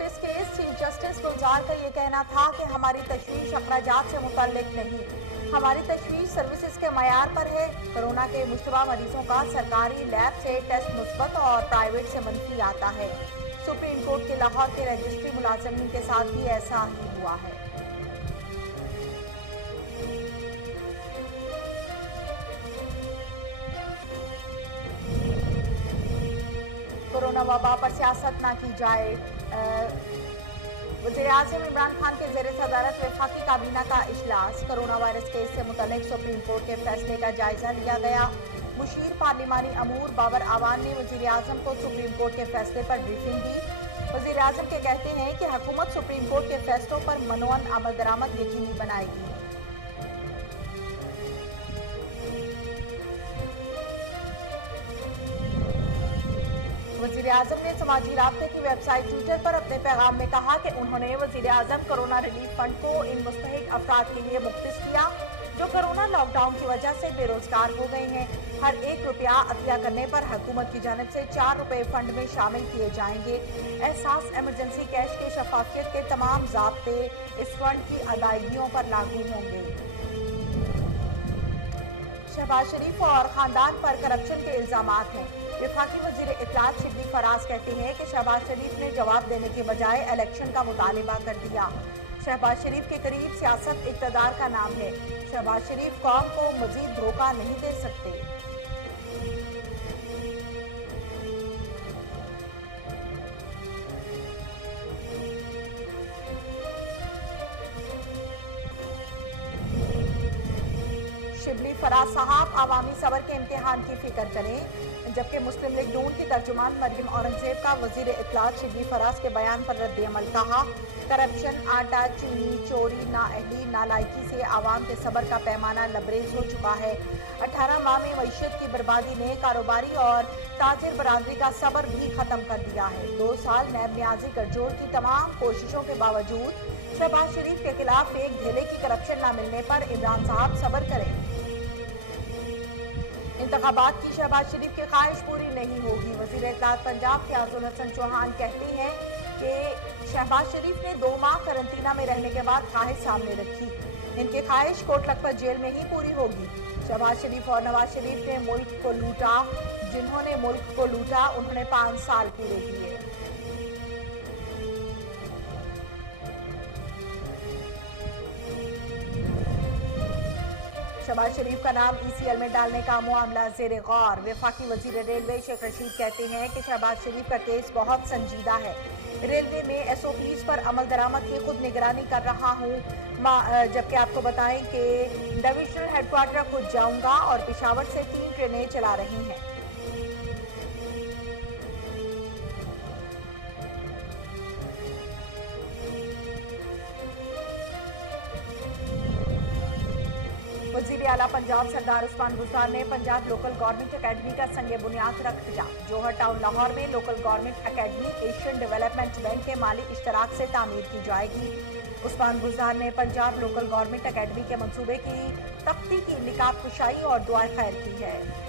Notice case chief justice Gulzar का ये कहना था कि हमारी तशवीश अखराजात से मुतल्लिक नहीं, हमारी तशवीश सर्विसेज के मयार पर है। कोरोना के मुश्तबा मरीजों का सरकारी लैब से टेस्ट मुस्बत और प्राइवेट से मनफी आता है। सुप्रीम कोर्ट के लाहौर के रजिस्ट्री मुलाजमीन के साथ भी ऐसा ही हुआ है। कोरोना वबा पर सियासत ना की जाए। वज़ीर-ए-आज़म इमरान खान के ज़ेर सदारत वफाकी काबीना का इजलास। कोरोना वायरस केस से मुतल्लिक सुप्रीम कोर्ट के फैसले का जायजा लिया गया। मुशीर पार्लिमानी अमूर बाबर आवान ने वज़ीर-ए-आज़म को सुप्रीम कोर्ट के फैसले पर ब्रीफिंग दी। वज़ीर-ए-आज़म के कहते हैं कि हुकूमत सुप्रीम कोर्ट के फैसलों पर मनोअन अमल दरामद यकीनी बनाएगी। वज़ीर-ए-आज़म ने समाजी राब्ते की वेबसाइट ट्विटर पर अपने पैगाम में कहा कि उन्होंने वज़ीर-ए-आज़म कोरोना रिलीफ फंड को इन मुस्तहिक अफराद के लिए मुख्तस किया जो कोरोना लॉकडाउन की वजह से बेरोजगार हो गए हैं। हर 1 रुपया अतिया करने पर हुकूमत की जानिब से 4 रुपए फंड में शामिल किए जाएंगे। एहसास इमरजेंसी कैश के शफाफियत के तमाम ज़ाब्ते इस फंड की अदायगियों पर लागू होंगे। शहबाज शरीफ और खानदान पर करप्शन के इल्जामात हैं। वफाकी वजीर इत्तलात शिबली फराज कहते हैं कि शहबाज शरीफ ने जवाब देने के बजाय इलेक्शन का मुतालिबा कर दिया। शहबाज शरीफ के करीब सियासत इक़्तिदार का नाम है। शहबाज शरीफ कौम को मजीद धोखा नहीं दे सकते। शिबली फराज साहब आवामी सबर के इम्तिहान की फिक्र करें। जबकि मुस्लिम लीग नून की तर्जुमान मरियम औरंगजेब का वजीर इत्तलात शिबली फराज के बयान पर रद्द-ए-अमल कहा। करप्शन, आटा, चीनी, चोरी, नाअहली, नालायकी से आवाम के सबर का पैमाना लबरेज हो चुका है। 18 माह में मईशत की बर्बादी ने कारोबारी और ताजिर बरादरी का सबर भी खत्म कर दिया है। 2 साल नैब नियाजी गठजोड़ की तमाम कोशिशों के बावजूद शहबाज शरीफ के खिलाफ एक ढेले की करप्शन न मिलने पर इमरान साहब सबर करें। इंतखाबात की शहबाज शरीफ की ख्वाहिश पूरी नहीं होगी। वज़ीर इत्तलात पंजाब फ़याज़ुल हसन चौहान कहते हैं कि शहबाज शरीफ ने 2 माह करंटीना में रहने के बाद ख्वाहिश सामने रखी। इनकी ख्वाहिश कोट लखपत जेल में ही पूरी होगी। शहबाज शरीफ और नवाज शरीफ ने मुल्क को लूटा। जिन्होंने मुल्क को लूटा उन्होंने 5 साल पूरे किए। शहबाज शरीफ का नाम ECL में डालने का मामला ज़ेर गौर। वफाकी वजीर रेलवे शेख रशीद कहते हैं कि शहबाज शरीफ का केस बहुत संजीदा है। रेलवे में SOPs पर अमल दरामद की खुद निगरानी कर रहा हूँ। जबकि आपको बताएं कि डिविजनल हेडक्वार्टर खुद जाऊंगा और पेशावर से 3 ट्रेनें चला रही हैं। वज़ीर आला पंजाब सरदार उस्मान बुज़दार ने पंजाब लोकल गवर्नमेंट अकेडमी का संग बुनियाद रख दिया। जोहर टाउन लाहौर में local government academy Asian development bank के माली इश्तराक से तामीर की जाएगी। उस्मान बुज़दार ने पंजाब लोकल गवर्नमेंट अकेडमी के मंसूबे की तख्ती की निकाब कुशाई और दुआ खैर की है।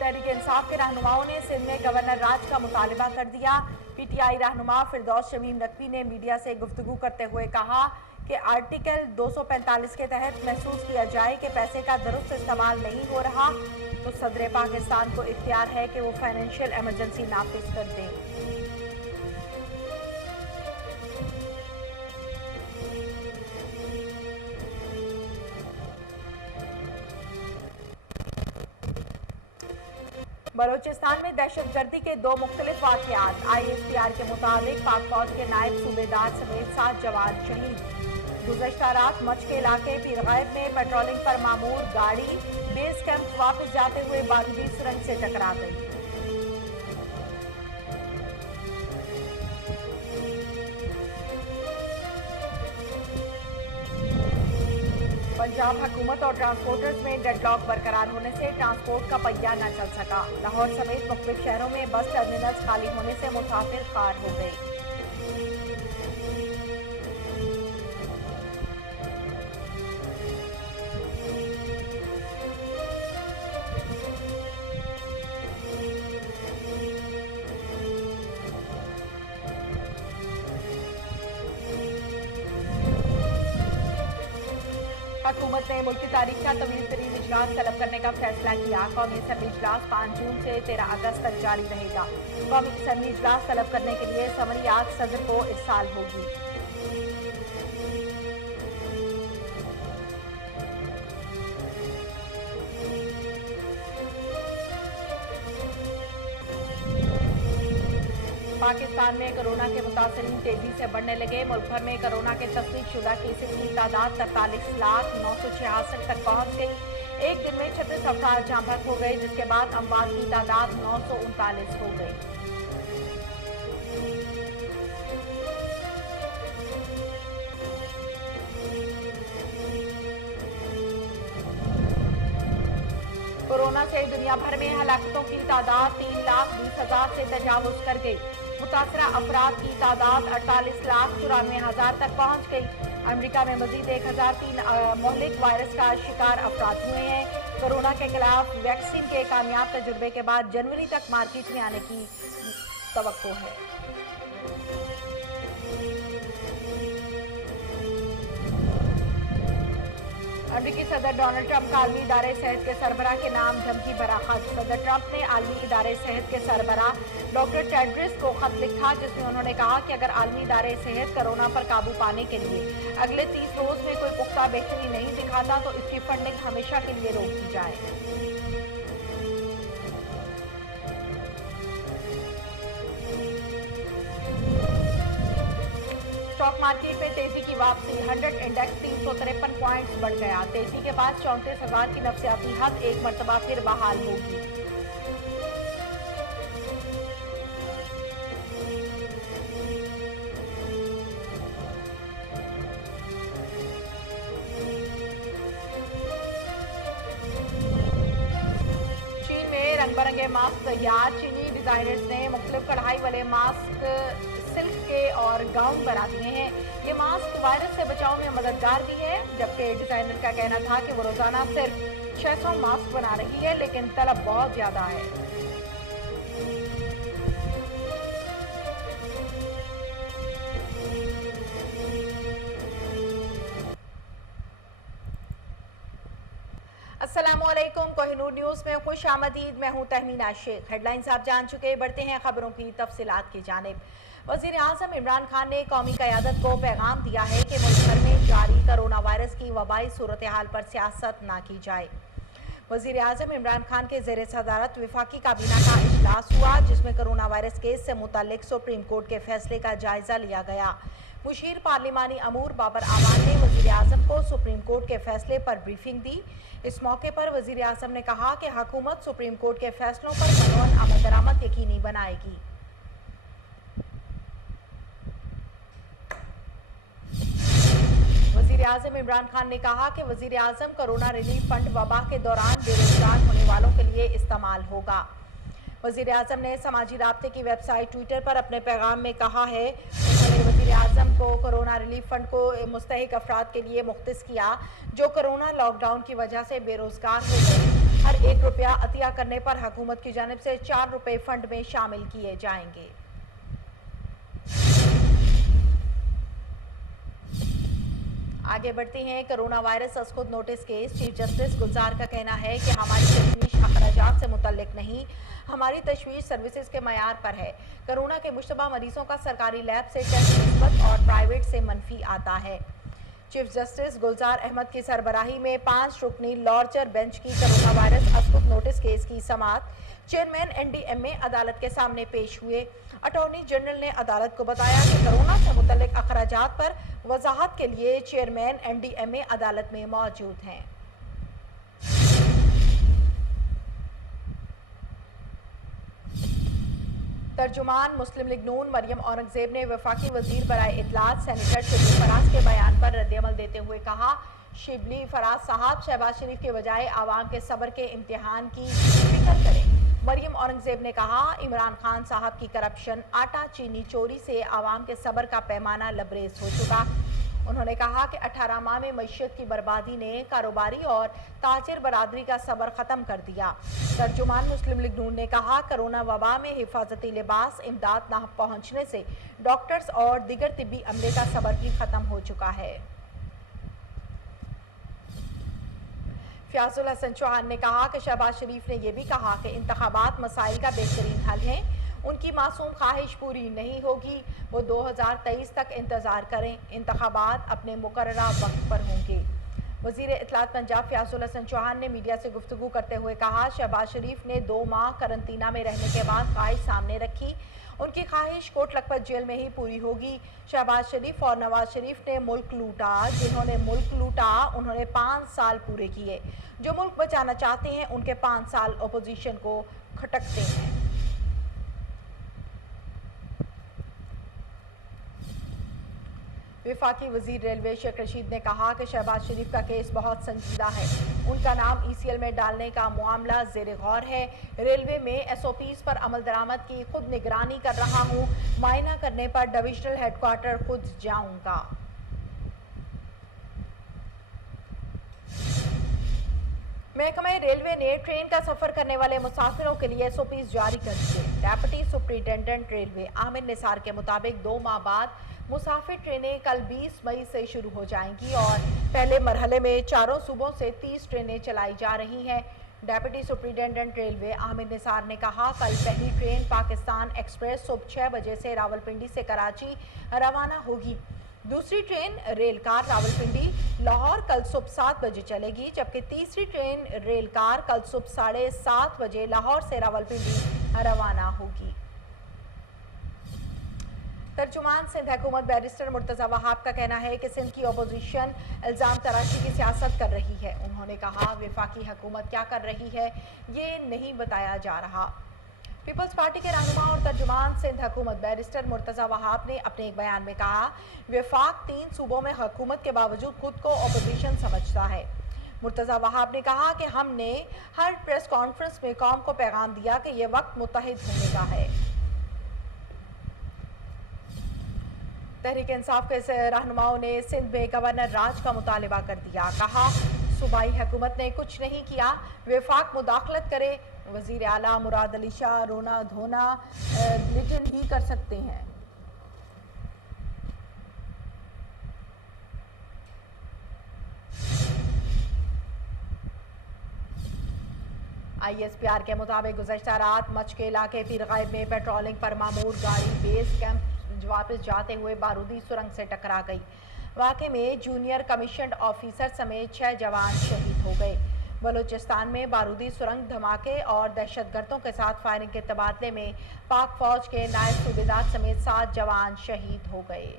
तहरीक इंसाफ के रहनुमाओं ने सिंध में गवर्नर राज का मुतालबा कर दिया। PTI रहनुमा फिरदौस शमीम नकवी ने मीडिया से गुफ्तगू करते हुए कहा कि आर्टिकल 245 के तहत महसूस किया जाए कि पैसे का दुरुस्त इस्तेमाल नहीं हो रहा तो सदर पाकिस्तान को इख्तियार है कि वो फाइनेंशियल इमरजेंसी नाफिज कर दें। बलोचिस्तान में दहशतगर्दी के 2 मुख्तलिफ वाक़यात। ISPR के मुताबिक पाक फौज के नायब सूबेदार समेत 7 जवान शहीद। गुज़श्ता रात मच के इलाके पीरगैब में पेट्रोलिंग पर मामूर गाड़ी बेस कैंप वापस जाते हुए बारूदी सुरंग से टकरा गई। पंजाब हुकूमत और ट्रांसपोर्टर्स में डेडलॉक बरकरार होने से ट्रांसपोर्ट का पहिया न चल सका। लाहौर समेत मुख्तलिफ शहरों में बस टर्मिनल्स खाली होने से मुसाफिर खार हो गए। हुकूमत ने मुल्क की तारीख का तवील तरीन इजलास तलब करने का फैसला किया। कौमी असम्बली इजलास 5 जून से 13 अगस्त तक जारी रहेगा। कौमी असम्बली इजलास तलब करने के लिए समरियात सदर को इरसाल होगी। पाकिस्तान में कोरोना के मुतासरीन तेजी से बढ़ने लगे। मुल्क भर में कोरोना के तस्दीक शुदा केसेस की तादाद 43,966,000 तक पहुंच गई। एक दिन में 36 अफराद जहां भक हो गए, जिसके बाद अमवात की तादाद 939 हो गई। कोरोना से दुनिया भर में हलाकतों की तादाद 3,20,000 से तजावुज कर गई। मुतासरा अफराद की तादाद 48,94,000 तक पहुंच गई। अमेरिका में मजीद 1,003 मोहलिक वायरस का शिकार अफराद हुए हैं। कोरोना के खिलाफ वैक्सीन के कामयाब तजुर्बे के बाद जनवरी तक मार्केट में आने की तवक्को है। अमरीकी सदर डोनाल्ड ट्रंप का आलमी इदारे सेहत के सरबराह के नाम धमकी भरा खत। सदर ट्रंप ने आलमी इदारे सेहत के सरबराह डॉक्टर टेड्रस को खत लिखा, जिसमें उन्होंने कहा कि अगर आलमी इदारे सेहत कोरोना पर काबू पाने के लिए अगले 30 रोज में कोई पुख्ता बेहतरी नहीं दिखाता तो इसकी फंडिंग हमेशा के लिए रोक दी जाए। स्टॉक मार्केट में तेजी की वापसी। 100 इंडेक्स 353 पॉइंट्स बढ़ गया। तेजी के बाद 34,000 की नफसियाती हद एक मरतबा फिर बहाल होगी। चीन में रंग बिरंगे मास्क तैयार। चीनी डिजाइनर्स ने मुख्तलिफ कढ़ाई वाले मास्क सिल्क के और गाउन बना दिए हैं। ये मास्क वायरस से बचाव में मददगार भी है, जबकि डिजाइनर का कहना था कि वो रोजाना सिर्फ 600 मास्क बना रही है, लेकिन तलब बहुत ज्यादा है। अस्सलामुअलैकुम, कोहिनूर न्यूज में खुश आमदीद। मैं हूं तहमीना शेख। हेडलाइंस आप जान चुके, बढ़ते हैं खबरों की तफसीलात की जानिब। वजीर आजम इमरान खान ने कौमी क़यादत को पैगाम दिया है कि मुल्क भर में जारी कोरोना वायरस की वबाई सूरत हाल पर सियासत न की जाए। वजीर आजम इमरान खान के ज़ेर सदारत वफाकी काबीना का इजलास हुआ, जिसमें कोरोना वायरस केस से मुतल्लिक सुप्रीम कोर्ट के फैसले का जायजा लिया गया। मुशीर पार्लिमानी अमूर बाबर आवान ने वजीर आजम को सुप्रीम कोर्ट के फैसले पर ब्रीफिंग दी। इस मौके पर वजीर आजम ने कहा कि हुकूमत सुप्रीम कोर्ट के फैसलों पर मनोन अमल दरामद यकीनी बनाएगी। वजीर आजम इमरान खान ने कहा कि वजीर आजम कोरोना रिलीफ फंड वबा के दौरान बेरोजगार होने वालों के लिए इस्तेमाल होगा। वजीर आजम ने समाजी राब्ते की वेबसाइट ट्विटर पर अपने पैगाम में कहा है, उन्होंने वजीर आजम को कोरोना रिलीफ फंड को मुस्तहिक अफराद के लिए मुख्तस किया जो कोरोना लॉकडाउन की वजह से बेरोजगार हो गए। हर 1 रुपया अतिया करने पर हुकूमत की जानिब से 4 रुपये फंड में शामिल किए जाएंगे। आगे बढ़ते हैं। कोरोना वायरस अस्खुद notice case. Chief justice Gulzar का कहना है कि हमारी तशवीश अखराजात से मुतल्लिक नहीं, हमारी तशवीश सर्विसेज के मयार पर है। कोरोना के मुश्तबा मरीजों का सरकारी लैब से टेस्ट मुस्बत और प्राइवेट से मनफी आता है। चीफ जस्टिस गुलजार अहमद की सरबराही में 5 रुकनी लॉर्जर बेंच की कोरोना वायरस अस्खुद नोटिस केस की समाअत चेयरमैन NDMA अदालत के सामने पेश हुए। अटॉर्नी जनरल ने अदालत को बताया कि कोरोना से मुतल्लिक अखराजात पर वजाहत के लिए चेयरमैन NDMA अदालत में मौजूद हैं। तर्जुमान मुस्लिम लीग नून मरियम औरंगजेब ने वफाकी वजीर बराए इत्तलात सेनेटर शिबली फराज के बयान पर रद्दअमल देते हुए कहा, शिबली फराज साहब शहबाज शरीफ के बजाय आवाम के सब्र के इम्तिहान की फिक्र करें। मरियम औरंगजेब ने कहा, इमरान खान साहब की करप्शन, आटा चीनी चोरी से आवाम के सब्र का पैमाना लबरेज हो चुका। उन्होंने कहा कि 18 माह में मईशत की बर्बादी ने कारोबारी और ताजिर बरादरी का सब्र ख़त्म कर दिया। तर्जुमान मुस्लिम लीग नून ने कहा, कोरोना वबा में हिफाजती लिबास इमदाद न पहुँचने से डॉक्टर्स और दीगर तिब्बी अमले का सब्र भी ख़त्म हो चुका है। فیاض الحسن چوہان نے کہا کہ شہباز شریف نے یہ بھی کہا کہ انتخابات مسائل کا بہترین حل ہیں، ان کی معصوم خواہش پوری نہیں ہوگی، وہ 2023 تک انتظار کریں، انتخابات اپنے مقررہ وقت پر ہوں گے۔ وزیر اطلاعات پنجاب فیاض الحسن چوہان نے میڈیا سے گفتگو کرتے ہوئے کہا شہباز شریف نے 2 ماہ قرنطینہ میں رہنے کے بعد خواہش سامنے رکھی، ان کی خواہش کوٹ لکھپت جیل میں ہی پوری ہوگی۔ شہباز شریف اور نواز شریف نے ملک لوٹا، جنہوں نے ملک لوٹا انہوں نے 5 سال پورے کیے، جو ملک بچانا چاہتے ہیں ان کے 5 سال اپوزیشن کو کھٹکتے ہیں۔ وفاقی وزیر ریلوے شیخ رشید نے کہا کہ شہباز شریف کا کیس بہت سنجیدہ ہے، ان کا نام ECL میں ڈالنے کا معاملہ زیر غور ہے، ریلوے میں SOPs پر عمل درآمد کی خود نگرانی کر رہا ہوں، معائنہ کرنے پر ڈویژنل ہیڈ کوارٹر خود جاؤں گا۔ محکمہ ریلوے نے ٹرین کا سفر کرنے والے مسافروں کے لیے SOPs جاری کر دیے۔ ڈیپٹی سپرنٹینڈنٹ ریلوے عامر نثار کے مطابق 2 ماہ بعد مسافر ٹرینیں کل 20 مئی سے شروع ہو جائیں گی اور پہلے مرحلے میں 4 صوبوں سے 30 ٹرینیں چلائی جا رہی ہیں۔ ڈیپٹی سپرنٹینڈنٹ ریلوے عامر نثار نے کہا کل پہلی ٹرین پاکستان ایکسپریس صبح 6 بجے سے راولپنڈی سے کراچی روانہ ہوگی، دوسری ٹرین ریل کار راولپنڈی لاہور کل صبح 7 بجے چلے گی، جبکہ تیسری ٹرین ریل کار کل صبح 7:30 بجے لاہور سے راولپنڈی روانہ ہوگی۔ ترجمان سندھ حکومت بیرسٹر مرتضی وہاب کا کہنا ہے کہ سندھ کی اپوزیشن الزام تراشی کی سیاست کر رہی ہے، انہوں نے کہا وفاقی حکومت کیا کر رہی ہے یہ نہیں بتایا جا رہا۔ پیپلز پارٹی کے رہنما اور ترجمان سندھ حکومت بیرسٹر مرتضی وہاب نے اپنے ایک بیان میں کہا وفاق 3 صوبوں میں حکومت کے باوجود خود کو اپوزیشن سمجھتا ہے۔ مرتضی وہاب نے کہا کہ ہم نے ہر پریس کانفرنس میں قوم کو پیغام دیا کہ یہ وقت متحد ہونے کا ہے۔ تحریک انصاف کے رہنماؤں نے سندھ میں گورنر راج کا مطالبہ کر دیا، کہا صوبائی حکومت نے کچھ نہیں کیا، وفاق مداخلت کرے، وزیر اعلیٰ مراد علی شاہ رونا دھونا لٹن ہی کر سکتے ہیں۔ ISPR کے مطابق گزشتہ رات مچھ کے علاقے پیر غائب میں پیٹرولنگ پر مامور گاڑی بیس کیمپ واپس جاتے ہوئے بارودی سرنگ سے ٹکرا گئی۔ واقعے میں جونیئر کمیشنڈ آفیسر سمیت 6 جوان شہید ہو گئے۔ بلوچستان میں بارودی سرنگ دھماکے اور دہشت گردوں کے ساتھ فائرنگ کے تبادلے میں پاک فوج کے نائب صوبیدار سمیت 7 جوان شہید ہو گئے۔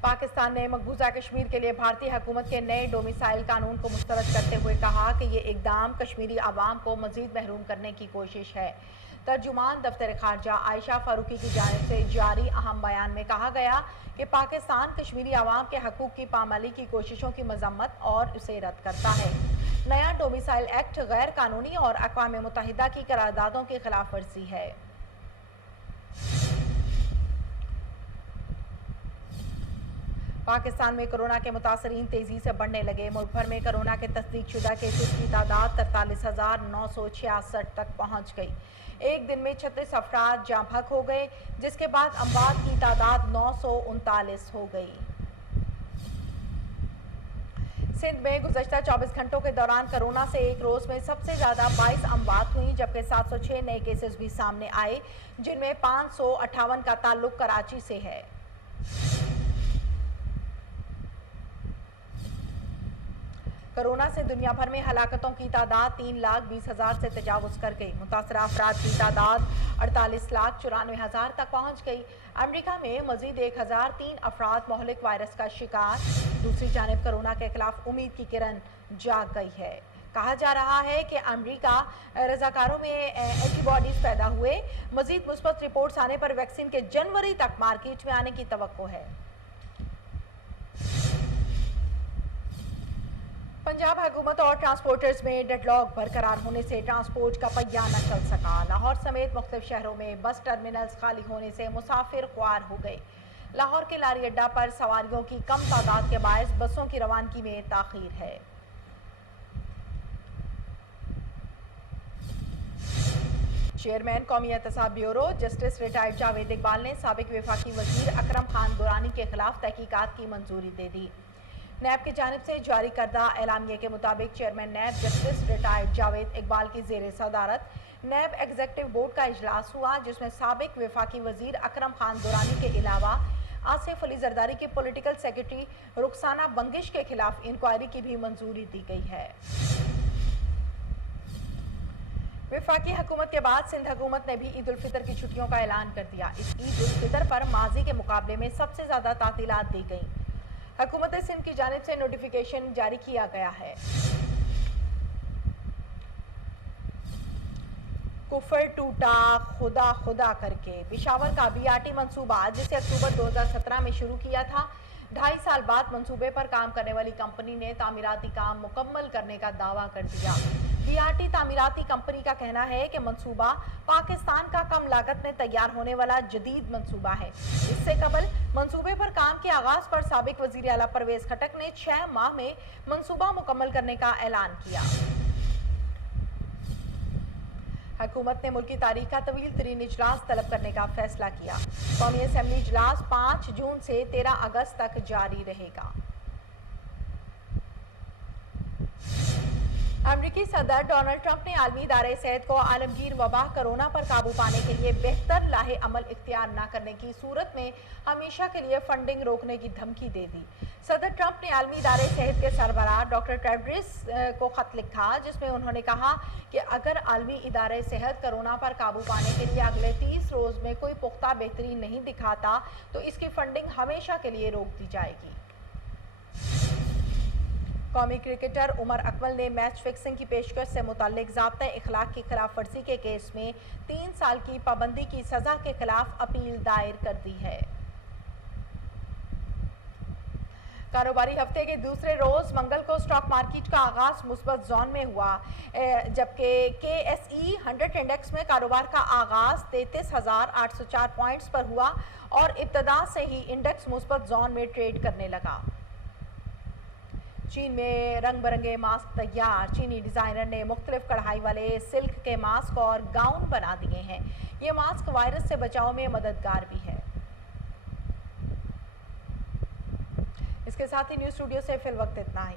پاکستان نے مقبوضہ کشمیر کے لیے بھارتی حکومت کے نئے ڈومیسائل قانون کو مسترد کرتے ہوئے کہا کہ یہ اقدام کشمیری عوام کو مزید محروم کرنے کی کوشش ہے۔ ترجمان دفتر خارجہ عائشہ فاروقی کی جانب سے جاری اہم بیان میں کہا گیا کہ پاکستان کشمیری عوام کے حقوق کی پامالی کی کوششوں کی مذمت اور اسے رد کرتا ہے۔ نیا ڈومیسائل ایکٹ غیر قانونی اور اقوام متحدہ کی قراردادوں کی خلاف ورزی ہے۔ پاکستان میں کرونا کے متاثرین تیزی سے بڑھنے لگے۔ ملک بھر میں کرونا کے تصدیق شدہ کیسز کی تعداد 43,966 تک پہنچ گئی۔ ایک دن میں 36 افراد جاں بحق ہو گئے، جس کے بعد اموات کی تعداد 939 ہو گئی۔ سندھ میں گزشتہ 24 گھنٹوں کے دوران کرونا سے ایک روز میں سب سے زیادہ 22 اموات ہوئیں، جبکہ 706 نئے کیسز بھی سامنے آئے، جن میں 558 کا تعلق کراچی سے ہے۔ کرونا سے دنیا بھر میں ہلاکتوں کی تعداد 3,20,000 سے تجاوز کر گئی۔ متاثرہ افراد کی تعداد 48,94,000 تک پہنچ گئی۔ امریکہ میں مزید 1,003 افراد مہلک وائرس کا شکار۔ دوسری جانب کرونا کے خلاف امید کی کرن جاگ گئی ہے۔ کہا جا رہا ہے کہ امریکہ رضاکاروں میں اینٹی باڈیز پیدا ہوئے۔ مزید مثبت رپورٹس آنے پر ویکسین کے جنوری تک مارکیٹ میں آنے کی توقع ہے۔ پنجاب حکومت اور ٹرانسپورٹرز میں ڈیڈ لاک برقرار ہونے سے ٹرانسپورٹ کا پہیہ نہ چل سکا۔ لاہور سمیت مختلف شہروں میں بس ٹرمینلز خالی ہونے سے مسافر خوار ہو گئے۔ لاہور کے لاری اڈہ پر سواریوں کی کم تعداد کے باعث بسوں کی روانگی میں تاخیر ہے۔ चेयरमैन कौमी एहतसाब bureau justice retired Javed Iqbal ने साबिक वफाकी वजीर अकरम खान दुरानी के खिलाफ तहकीकात की मंजूरी दे दी। नैब की जानिब से जारी करदा एलामिया के मुताबिक chairman NAB justice retired Javed Iqbal की जेर सदारत नैब एग्जीक्यूटिव बोर्ड का इजलास हुआ, जिसमें साबिक वफाकी वजीर अकरम खान दुरानी के अलावा आसिफ अली जरदारी के पॉलिटिकल सेक्रेटरी रुखसाना बंगिश के खिलाफ इंक्वायरी की भी मंजूरी दी गई है। वफाकी हुकूमत के बाद सिंध हुकूमत ने भी ईद उल फितर की छुट्टियों का ऐलान कर दिया। इस ईद उल फितर पर माजी के मुकाबले में सबसे ज्यादा तातीलात दी गई। हुकूमत सिंध की जानिब से नोटिफिकेशन जारी किया गया है। कुफर टूटा खुदा खुदा करके पिशावर का बीआरटी मंसूबा, जिसे अक्टूबर 2017 में शुरू किया था, 2.5 साल बाद मंसूबे पर काम करने वाली कंपनी ने तामीराती काम मुकम्मल करने का दावा कर दिया। बीआरटी तामीराती कंपनी का कहना है कि मंसूबा पाकिस्तान का कम लागत में तैयार होने वाला जदीद मंसूबा है। इससे कबल मंसूबे पर काम के आगाज पर साबिक वजीर आला परवेज खटक ने 6 माह में मंसूबा मुकम्मल करने का ऐलान किया। हुकूमत ने मुल्की तारीख का तवील तरीन इजलास तलब करने का फैसला किया। कौमी असेंबली इजलास 5 जून से 13 अगस्त तक जारी रहेगा। अमरीकी सदर डोनाल्ड ट्रंप ने आलमी इदारे सेहत को आलमगीर वबा कोरोना पर काबू पाने के लिए बेहतर लाहे अमल इख्तियार न करने की सूरत में हमेशा के लिए फंडिंग रोकने की धमकी दे दी। सदर ट्रंप ने आलमी इदारे सेहत के सरबराह डॉक्टर टेड्रिस को खत लिखा, जिसमें उन्होंने कहा कि अगर आलमी इदारे सेहत कोरोना पर काबू पाने के लिए अगले 30 रोज में कोई पुख्ता बेहतरी नहीं दिखाता तो इसकी फंडिंग हमेशा के लिए रोक दी जाएगी। कौमी क्रिकेटर उमर अकमल ने मैच फिक्सिंग की पेशकश से मुताल्लिक ज़ाब्ता इखलाक की खिलाफ वर्जी के केस में 3 साल की पाबंदी की सजा के खिलाफ अपील दायर कर दी है। कारोबारी हफ्ते के दूसरे रोज मंगल को स्टॉक मार्केट का आगाज मुस्बत जोन में हुआ, जबकि KSE 100 इंडेक्स में कारोबार का आगाज 33,804 पॉइंट्स पर हुआ और इब्तदा से ही इंडेक्स मुस्बत जोन में ट्रेड करने लगा। चीन में रंग बिरंगे मास्क तैयार, चीनी डिजाइनर ने मुख्तलिफ कढ़ाई वाले सिल्क के मास्क और गाउन बना दिए हैं। ये मास्क वायरस से बचाव में मददगार भी है। इसके साथ ही न्यूज़ स्टूडियो से फिल वक्त इतना ही।